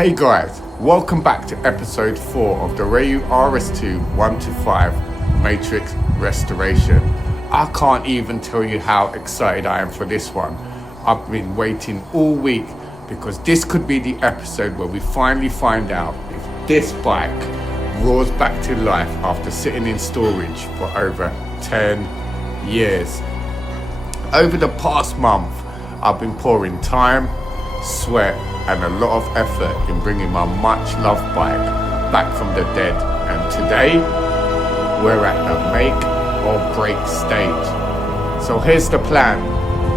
Hey guys, welcome back to episode 4 of the Rieju RS2 1-5 Matrix Restoration. I can't even tell you how excited I am for this one. I've been waiting all week because this could be the episode where we finally find out if this bike roars back to life after sitting in storage for over 10 years. Over the past month, I've been pouring time, sweat and a lot of effort in bringing my much loved bike back from the dead, and today we're at the make or break stage. So here's the plan.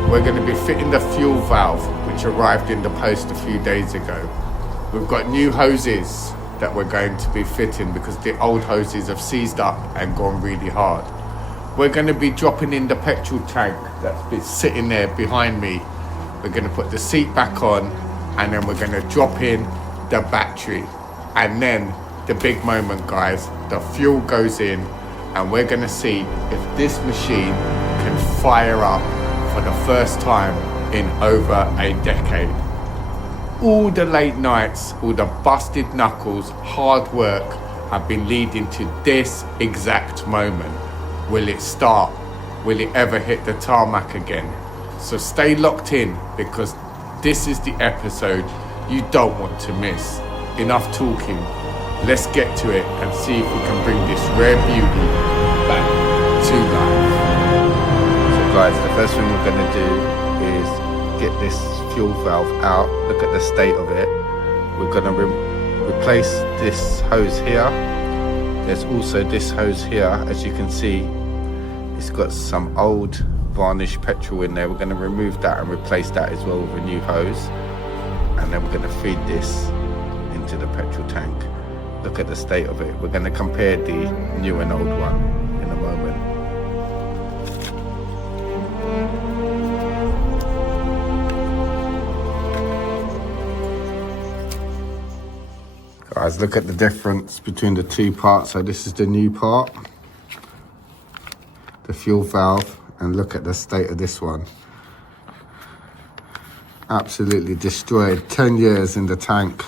We're going to be fitting the fuel valve which arrived in the post a few days ago. We've got new hoses that we're going to be fitting because the old hoses have seized up and gone really hard. We're going to be dropping in the petrol tank that's been sitting there behind me. We're going to put the seat back on, and then we're going to drop in the battery. And then the big moment, guys, the fuel goes in and we're going to see if this machine can fire up for the first time in over a decade. All the late nights, all the busted knuckles, hard work have been leading to this exact moment. Will it start? Will it ever hit the tarmac again? So stay locked in because this is the episode you don't want to miss. Enough talking. Let's get to it and see if we can bring this rare beauty back to life. So guys, the first thing we're going to do is get this fuel valve out. Look at the state of it. We're going to replace this hose here. There's also this hose here. As you can see, it's got some old varnished petrol in there. We're going to remove that and replace that as well with a new hose, and then we're going to feed this into the petrol tank. Look at the state of it. We're going to compare the new and old one in a moment. Guys, look at the difference between the two parts. So this is the new part, the fuel valve, and look at the state of this one. Absolutely destroyed. 10 years in the tank.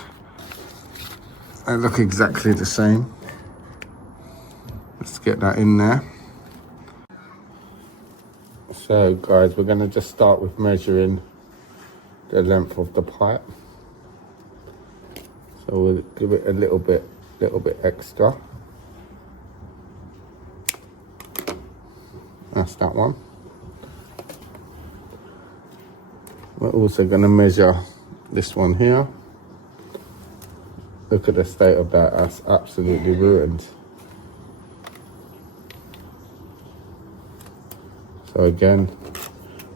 They look exactly the same. Let's get that in there. So guys, we're going to just start with measuring the length of the pipe. So we'll give it a little bit extra. That's that one. We're also going to measure this one here. Look at the state of that. That's absolutely ruined. So again,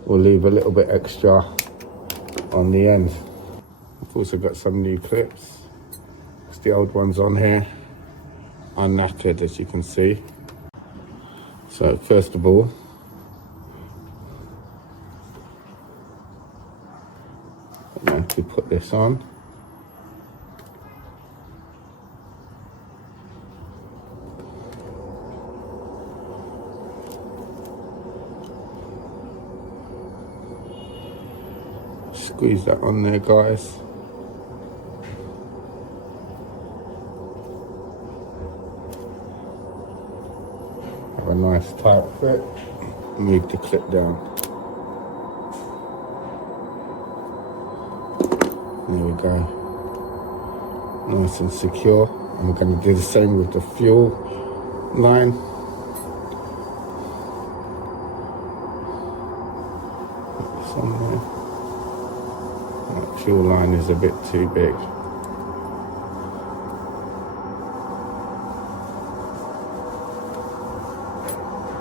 we'll leave a little bit extra on the end. I've also got some new clips. It's the old ones on here, unknackered, as you can see. So first of all, I'm going to put this on. Squeeze that on there, guys. Have a nice tight fit. Move the clip down. There we go. Nice and secure. And we're going to do the same with the fuel line. Put this on there. That fuel line is a bit too big.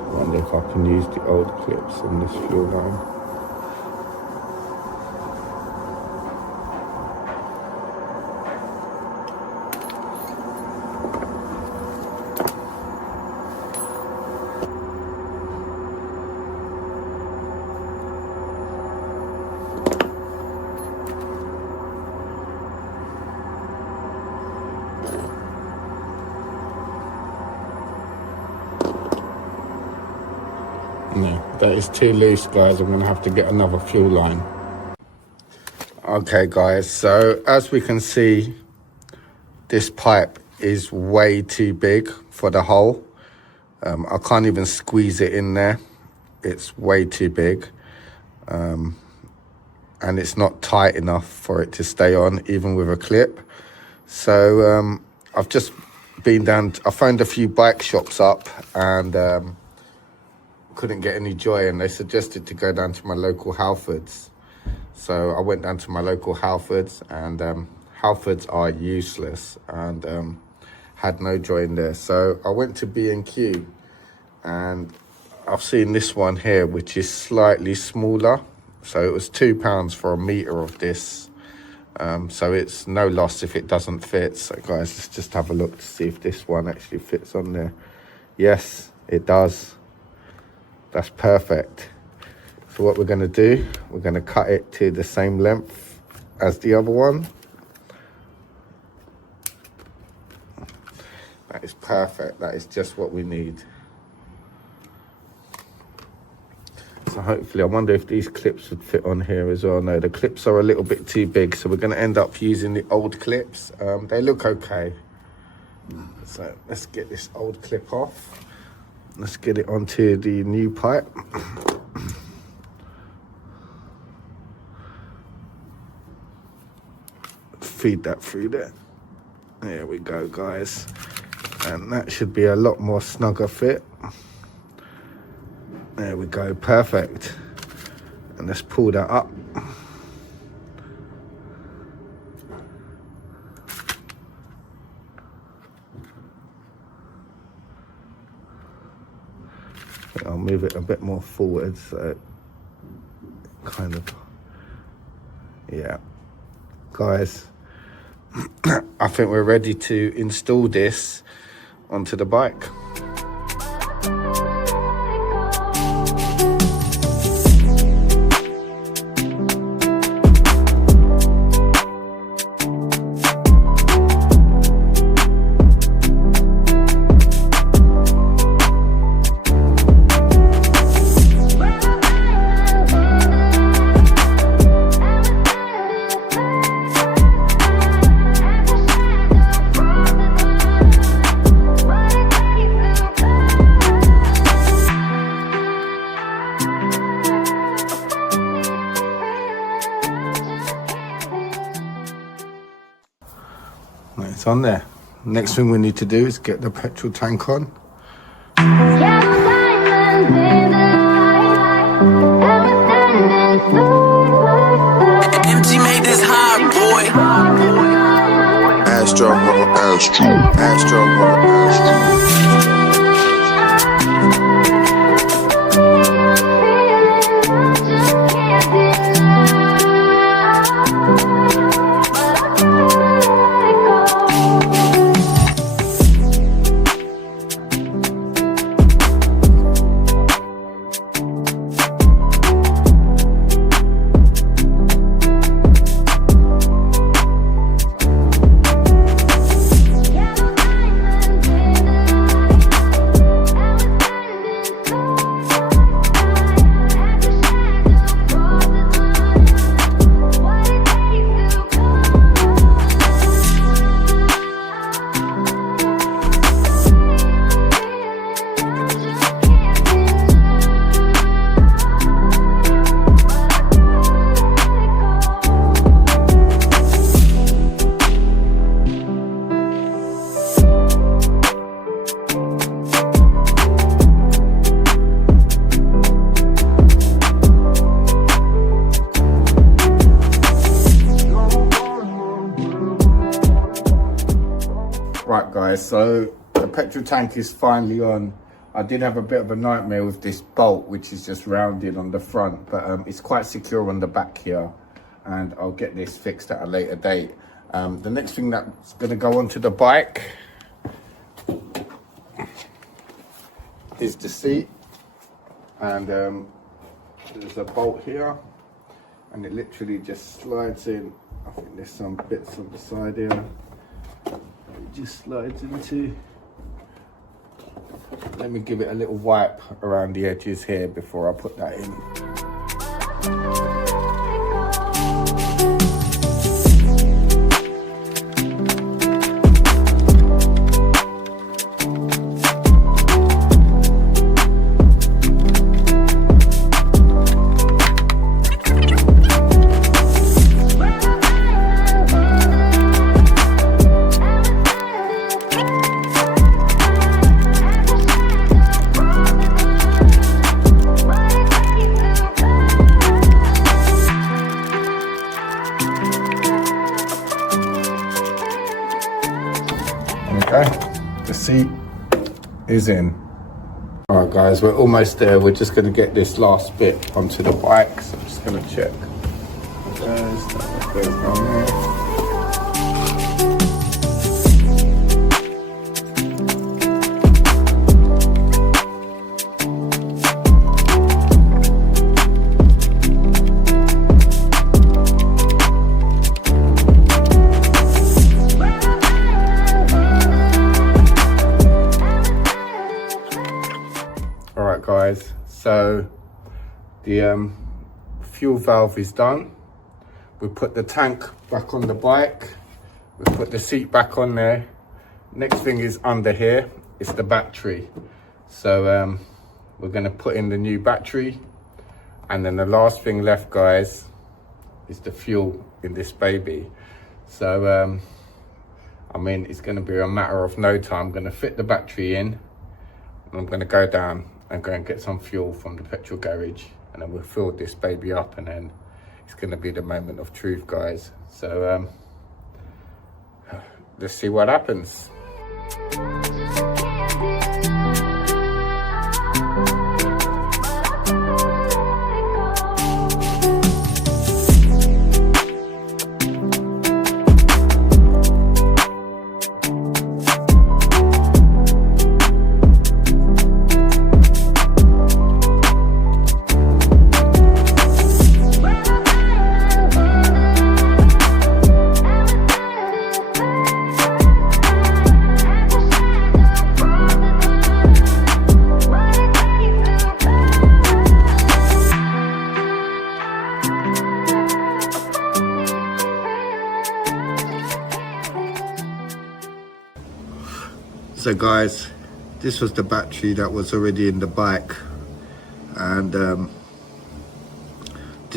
I wonder if I can use the old clips on this fuel line. No, that is too loose, guys. I'm going to have to get another fuel line. Okay, guys, so as we can see, this pipe is way too big for the hole. I can't even squeeze it in there. It's way too big. And it's not tight enough for it to stay on, even with a clip. So I've just been down, I found a few bike shops up and couldn't get any joy, and they suggested to go down to my local Halfords. So I went down to my local Halfords, and Halfords are useless, and had no joy in there. So I went to B&Q, and I've seen this one here, which is slightly smaller. So it was £2 for a metre of this. So it's no loss if it doesn't fit. So guys, let's just have a look to see if this one actually fits on there. Yes, it does. That's perfect. So what we're going to do, we're going to cut it to the same length as the other one. That is perfect. That is just what we need. So hopefully, I wonder if these clips would fit on here as well. No, the clips are a little bit too big, so we're going to end up using the old clips. They look okay. So let's get this old clip off. Let's get it onto the new pipe. Feed that through there. There we go, guys. And that should be a lot more snugger fit. There we go, perfect. And let's pull that up. I'll move it a bit more forward, so kind of, yeah. Guys, I think we're ready to install this onto the bike. It's on there. Next thing we need to do is get the petrol tank on. MG made this hard, boy. Astro, Right guys, so the petrol tank is finally on. I did have a bit of a nightmare with this bolt, which is just rounded on the front, but it's quite secure on the back here, and I'll get this fixed at a later date. The next thing that's going to go onto the bike is the seat, and there's a bolt here, and it literally just slides in. I think there's some bits on the side here. It just slides into. Let me give it a little wipe around the edges here before I put that in. seat is in. All right guys, we're almost there. We're just gonna get this last bit onto the bike. So I'm just gonna check. That goes down there. Alright guys, so the fuel valve is done. We put the tank back on the bike. We put the seat back on there. Next thing is under here, it's the battery. So we're gonna put in the new battery. And then the last thing left guys is the fuel in this baby. So I mean, it's gonna be a matter of no time. I'm gonna fit the battery in. And I'm gonna go down and go and get some fuel from the petrol garage, and then we'll fill this baby up, and then it's gonna be the moment of truth guys. So let's see what happens. So guys, this was the battery that was already in the bike, and the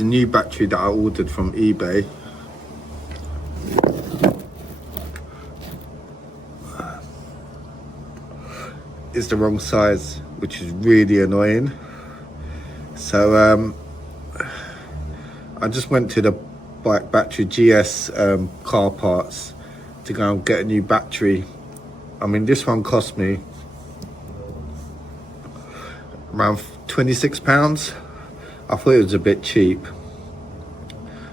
new battery that I ordered from eBay is the wrong size, which is really annoying. So I just went to the bike battery GS car parts to go and get a new battery. I mean, this one cost me around £26. I thought it was a bit cheap.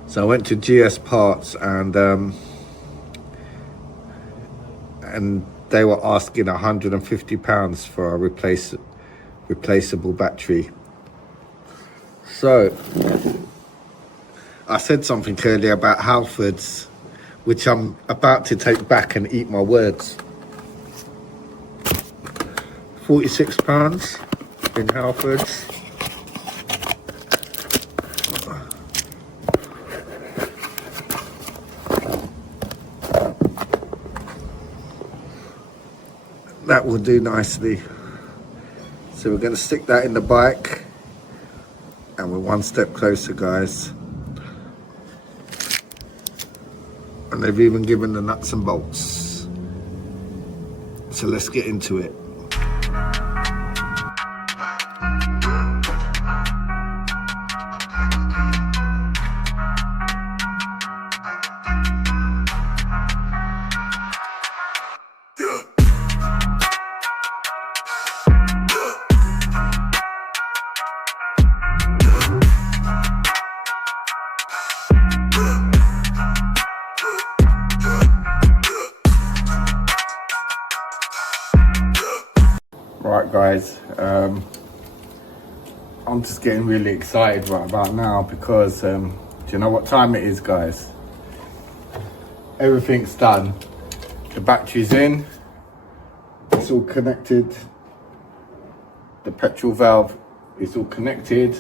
So I went to GS Parts, and they were asking £150 for a replaceable battery. So I said something earlier about Halfords, which I'm about to take back and eat my words. £46 in Halfords. That will do nicely. So we're going to stick that in the bike, and we're one step closer guys. And they've even given the nuts and bolts. So let's get into it. Right guys, I'm just getting really excited right about now because do you know what time it is guys? Everything's done. The battery's in, it's all connected, the petrol valve is all connected,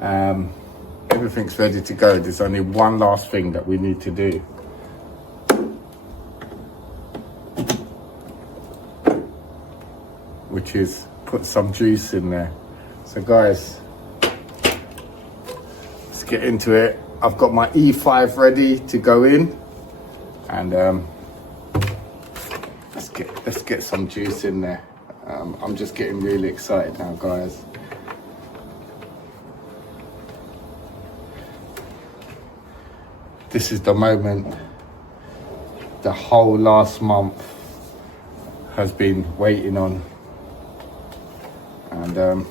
everything's ready to go. There's only one last thing that we need to do. Which is put some juice in there. So guys, let's get into it. I've got my E5 ready to go in, and let's get some juice in there. I'm just getting really excited now guys. This is the moment the whole last month has been waiting on, and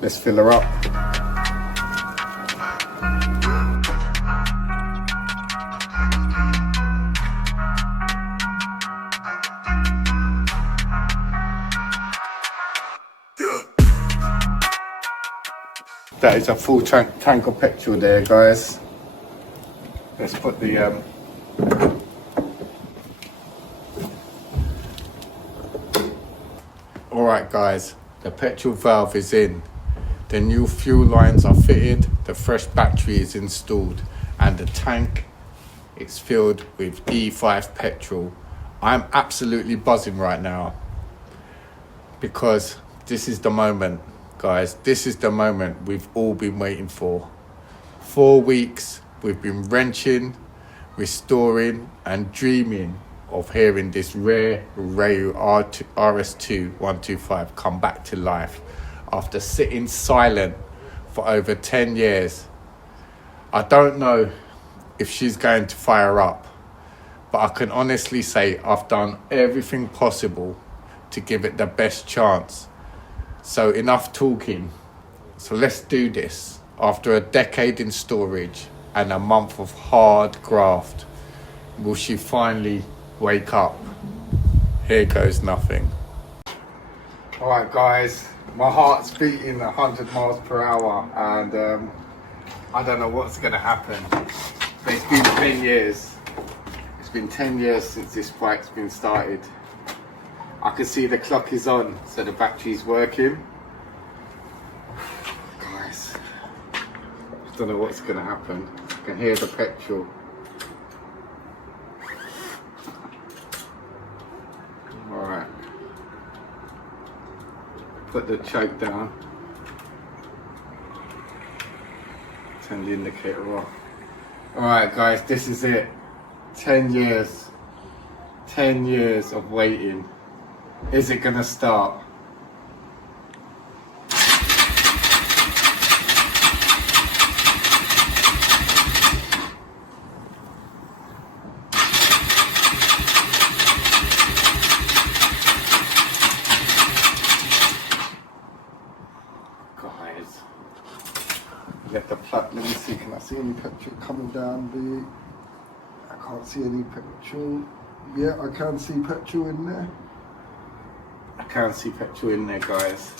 let's fill her up. That is a full tank of petrol there, guys. Let's put the Alright guys, the petrol valve is in, the new fuel lines are fitted, the fresh battery is installed, and the tank is filled with E5 petrol. I'm absolutely buzzing right now because this is the moment, guys. This is the moment we've all been waiting for. 4 weeks we've been wrenching, restoring and dreaming of hearing this rare Rieju RS2 125 come back to life after sitting silent for over 10 years. I don't know if she's going to fire up, but I can honestly say I've done everything possible to give it the best chance. So enough talking. So let's do this. After a decade in storage and a month of hard graft, will she finally wake up? Here goes nothing. Alright guys, my heart's beating 100 miles per hour and I don't know what's gonna happen. But it's been 10 years. It's been 10 years since this bike's been started. I can see the clock is on, so the battery's working. Guys, I don't know what's gonna happen. I can hear the petrol. Alright. Put the choke down. Turn the indicator off. Alright guys, this is it. 10 years. 10 years of waiting. Is it gonna start? Guys, let the plug, let me see, can I see any petrol coming down the, I can't see any petrol. Yeah, I can see petrol in there. I can see petrol in there, guys.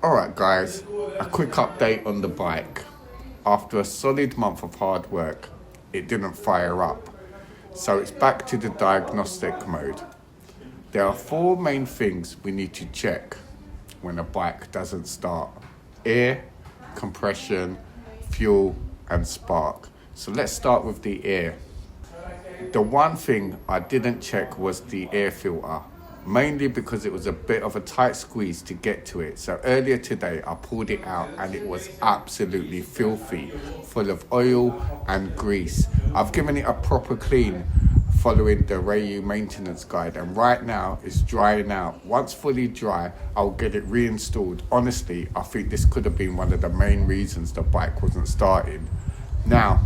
Alright guys, a quick update on the bike. After a solid month of hard work, it didn't fire up. So it's back to the diagnostic mode. There are 4 main things we need to check when a bike doesn't start. Air, compression, fuel and spark. So let's start with the air. The one thing I didn't check was the air filter. Mainly because it was a bit of a tight squeeze to get to it. So earlier today I pulled it out and it was absolutely filthy, full of oil and grease. I've given it a proper clean following the Rieju maintenance guide, and right now it's drying out. Once fully dry, I'll get it reinstalled. Honestly, I think this could have been one of the main reasons the bike wasn't starting. Now,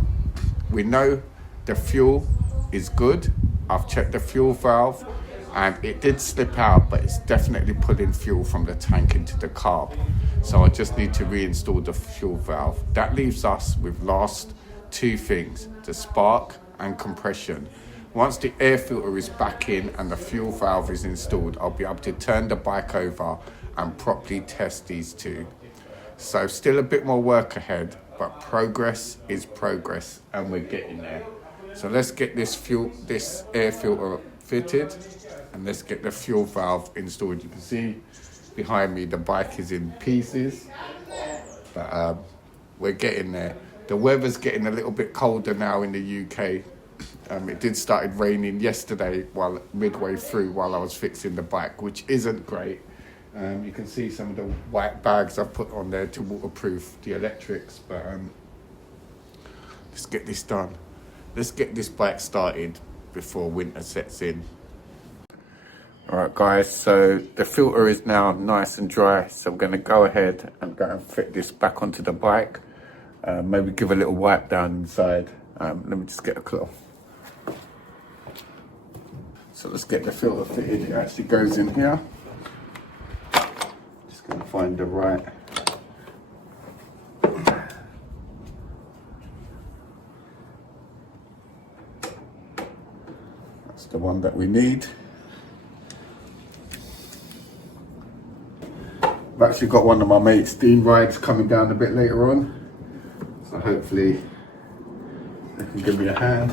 we know the fuel is good. I've checked the fuel valve. and it did slip out, but it's definitely pulling fuel from the tank into the carb. So I just need to reinstall the fuel valve. That leaves us with last two things, the spark and compression. Once the air filter is back in and the fuel valve is installed, I'll be able to turn the bike over and properly test these two. So still a bit more work ahead, but progress is progress, and we're getting there. So let's get this air filter fitted, and let's get the fuel valve installed. You can see behind me the bike is in pieces, but we're getting there. The weather's getting a little bit colder now in the UK. It did started raining yesterday midway through while I was fixing the bike, which isn't great. You can see some of the white bags I've put on there to waterproof the electrics, but let's get this done. Let's get this bike started before winter sets in. Alright guys, so the filter is now nice and dry, so I'm going to go ahead and go and fit this back onto the bike. Maybe give a little wipe down inside. Let me just get a cloth. So let's get the filter fitted. It actually goes in here. Just going to find the right. That's the one that we need. I've actually got one of my mates' Dean rides coming down a bit later on. So hopefully they can give me a hand.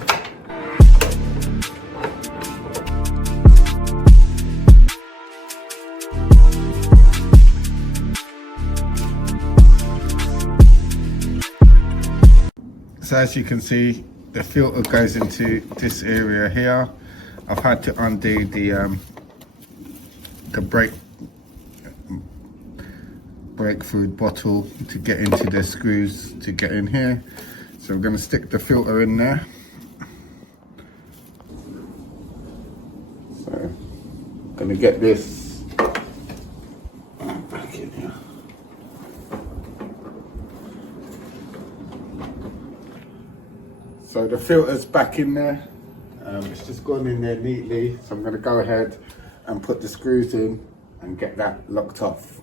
So as you can see, the filter goes into this area here. I've had to undo the brake fluid bottle to get into the screws to get in here. So I'm going to stick the filter in there. So I'm going to get this back in here. So the filter's back in there. It's just gone in there neatly. So I'm going to go ahead and put the screws in and get that locked off.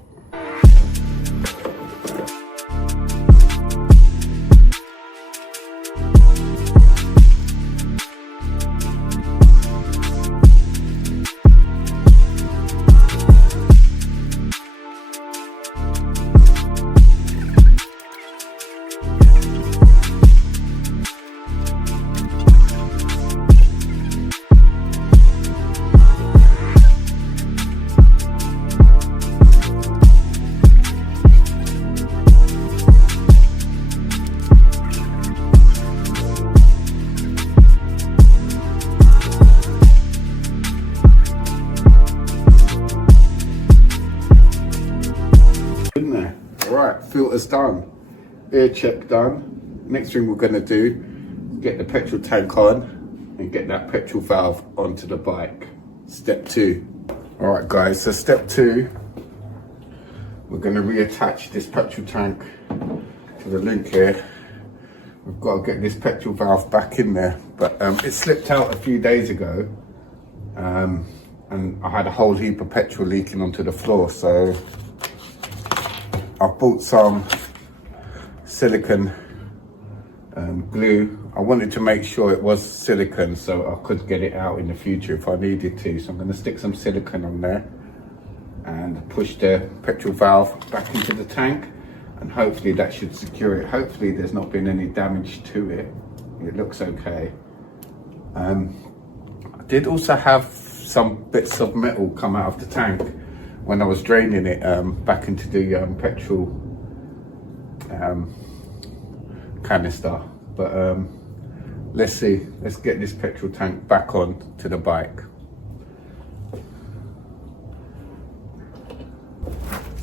In there. Alright, filter's done, air check done. Next thing we're going to do is get the petrol tank on and get that petrol valve onto the bike. Step 2. Alright guys, so step 2, we're going to reattach this petrol tank to the link here. We've got to get this petrol valve back in there, but it slipped out a few days ago, and I had a whole heap of petrol leaking onto the floor, so I bought some silicone glue. I wanted to make sure it was silicone so I could get it out in the future if I needed to. So I'm going to stick some silicone on there and push the petrol valve back into the tank, and hopefully that should secure it. Hopefully there's not been any damage to it. It looks okay. I did also have some bits of metal come out of the tank when I was draining it back into the petrol canister, but let's see. Let's get this petrol tank back on to the bike.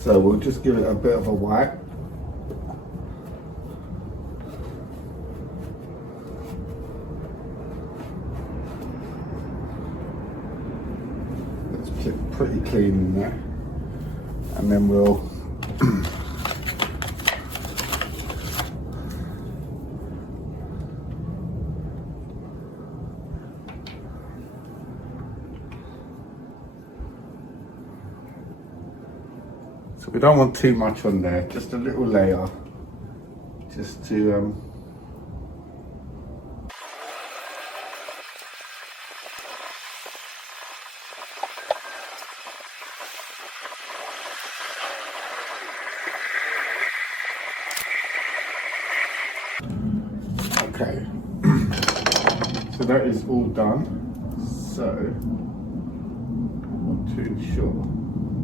So we'll just give it a bit of a wipe. It's pretty clean in there. And then we'll So we don't want too much on there, just a little layer, just to okay. So that is all done. So I want to ensure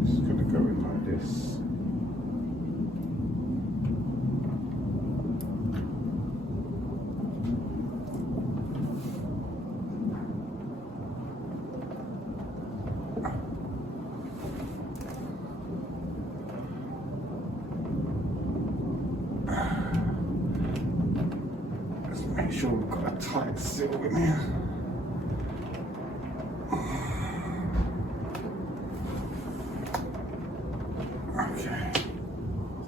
this is going to go in like this. Let's make sure we've got a tight seal in here. Okay,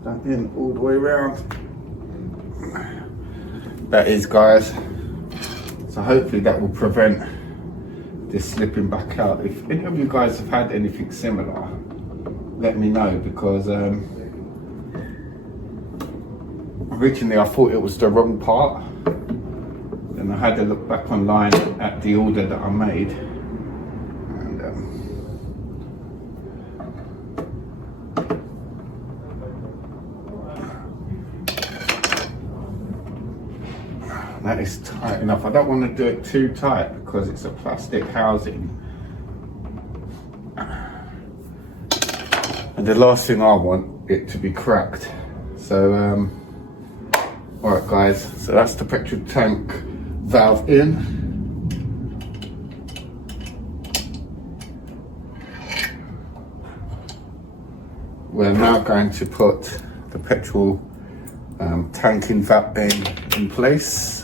that in all the way around. That is, guys. So hopefully that will prevent this slipping back out. If any of you guys have had anything similar, let me know, because originally I thought it was the wrong part. Then I had to look back online at the order that I made, and that is tight enough. I don't want to do it too tight because it's a plastic housing, and the last thing I want it to be cracked. So alright guys, so that's the petrol tank valve in. We're now going to put the petrol tanking valve in place.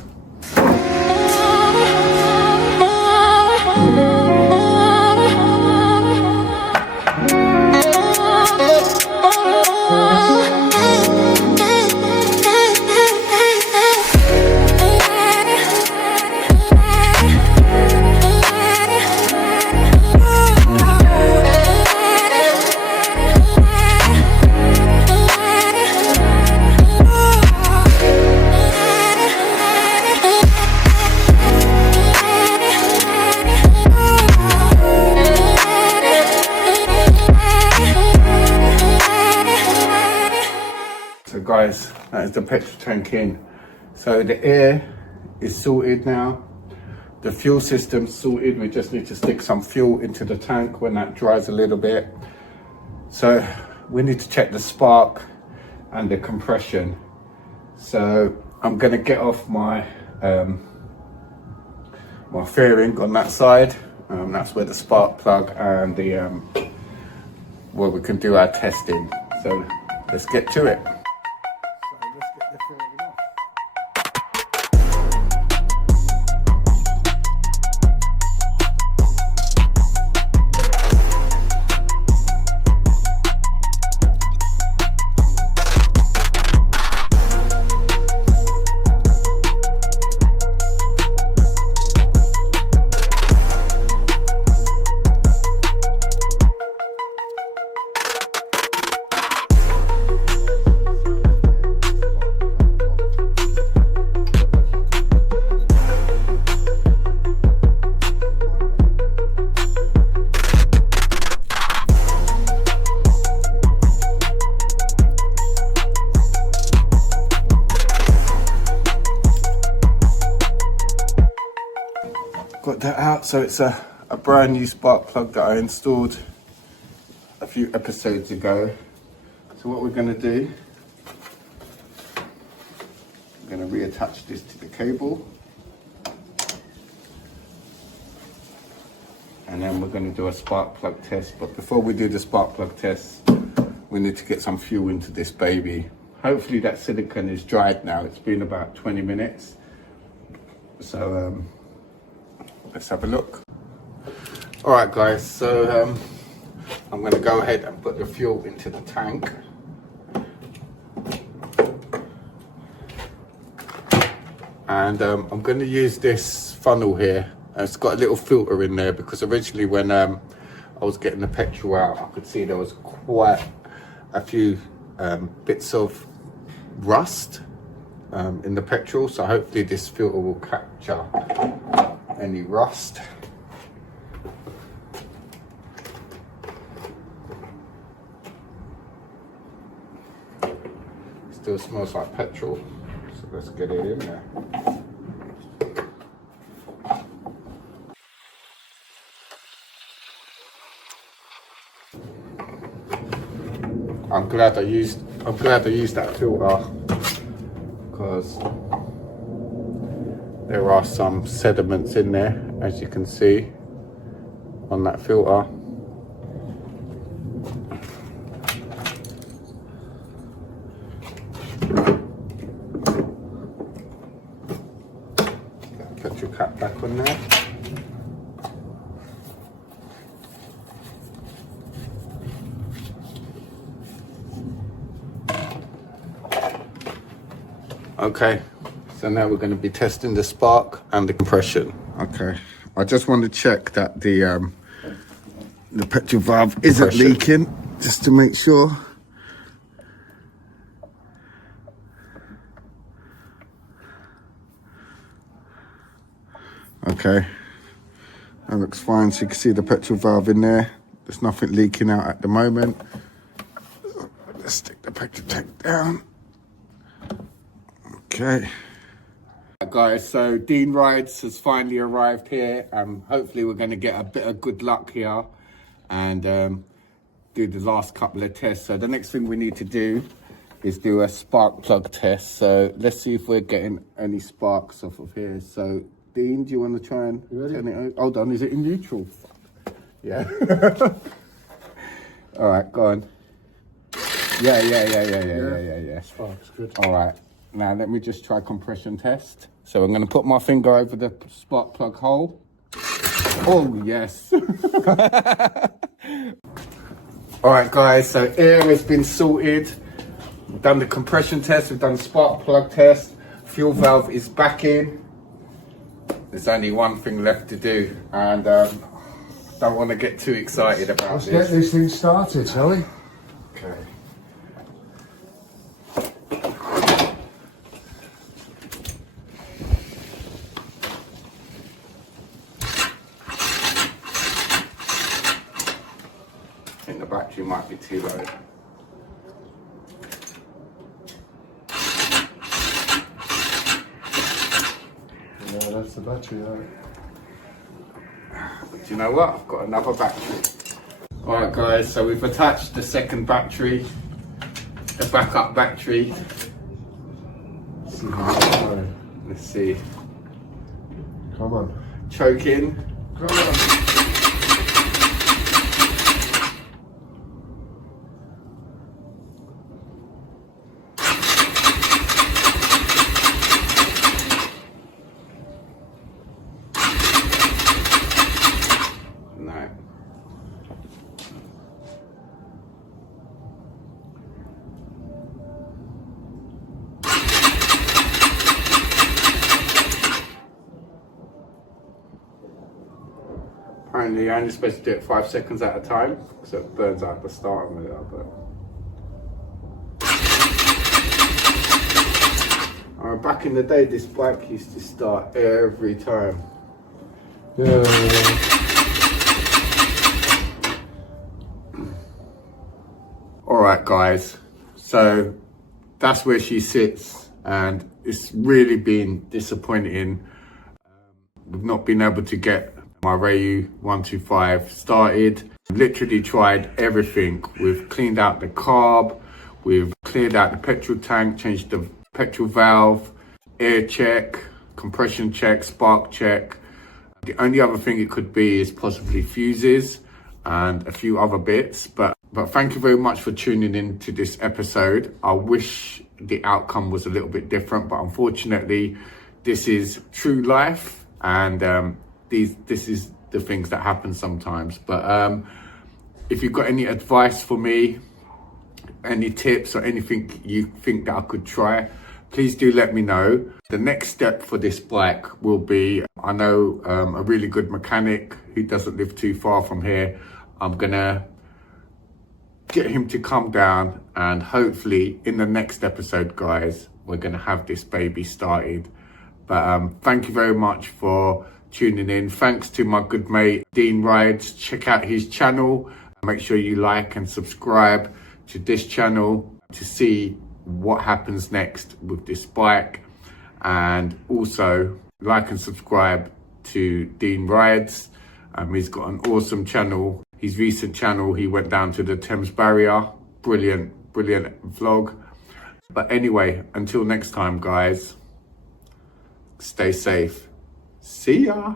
So guys, that is the petrol tank in. So the air is sorted now. The fuel system's sorted. We just need to stick some fuel into the tank when that dries a little bit. So we need to check the spark and the compression. So I'm gonna get off my my fairing on that side. That's where the spark plug and the where we can do our testing. So let's get to it. Got that out, so it's a brand new spark plug that I installed a few episodes ago. So what we're going to do, I'm going to reattach this to the cable, and then we're going to do a spark plug test. But before we do the spark plug test, we need to get some fuel into this baby. Hopefully that silicone is dried now. It's been about 20 minutes. So let's have a look. All right guys, so I'm going to go ahead and put the fuel into the tank. And I'm going to use this funnel here. It's got a little filter in there because originally when I was getting the petrol out, I could see there was quite a few bits of rust in the petrol, so hopefully this filter will capture any rust. Still smells like petrol, so let's get it in there. I'm glad I used that filter, because there are some sediments in there, as you can see on that filter. Petrol cap back on there. Okay, so now we're going to be testing the spark and the compression. Okay, I just want to check that the petrol valve isn't leaking, just to make sure. Okay, that looks fine. So you can see the petrol valve in there. There's nothing leaking out at the moment. Let's stick the petrol tank down. Okay. Guys, so Dean Rides has finally arrived here. Hopefully we're going to get a bit of good luck here and do the last couple of tests. So the next thing we need to do is do a spark plug test. So let's see if we're getting any sparks off of here. So Dean, do you want to try and turn it on? Hold on, is it in neutral? Yeah. All right, go on. Yeah. Sparks, good. All right. Now let me just try compression test. So I'm going to put my finger over the spark plug hole. Oh, yes. All right, guys, so air has been sorted. We've done the compression test, we've done the spark plug test. Fuel valve is back in. There's only one thing left to do, and don't want to get too excited about Let's this. get this thing started, shall we? Okay. I think the battery might be too low. Yeah, that's the battery, right? But you know what? I've got another battery. Alright guys, so we've attached the second battery, the backup battery. Let's see. Come on. Choking. Come on. No. Apparently you're only supposed to do it 5 seconds at a time, so it burns out the start of it. Back in the day, this bike used to start every time. Yeah. Alright guys, so that's where she sits, and it's really been disappointing. We've not been able to get my Rieju 125 started. Literally tried everything. We've cleaned out the carb, we've cleared out the petrol tank, changed the petrol valve, air check, compression check, spark check. The only other thing it could be is possibly fuses and a few other bits, but thank you very much for tuning in to this episode. I wish the outcome was a little bit different, but unfortunately this is true life, and this is the things that happen sometimes. But if you've got any advice for me, any tips or anything you think that I could try, please do let me know. The next step for this bike will be, I know a really good mechanic who doesn't live too far from here. I'm gonna get him to come down, and hopefully in the next episode, guys, we're going to have this baby started. But thank you very much for tuning in. Thanks to my good mate Dean Rides. Check out his channel. Make sure you like and subscribe to this channel to see what happens next with this bike, and also like and subscribe to Dean Rides. He's got an awesome channel. His recent channel, he went down to the Thames Barrier. Brilliant vlog. But anyway, until next time, guys, stay safe. See ya.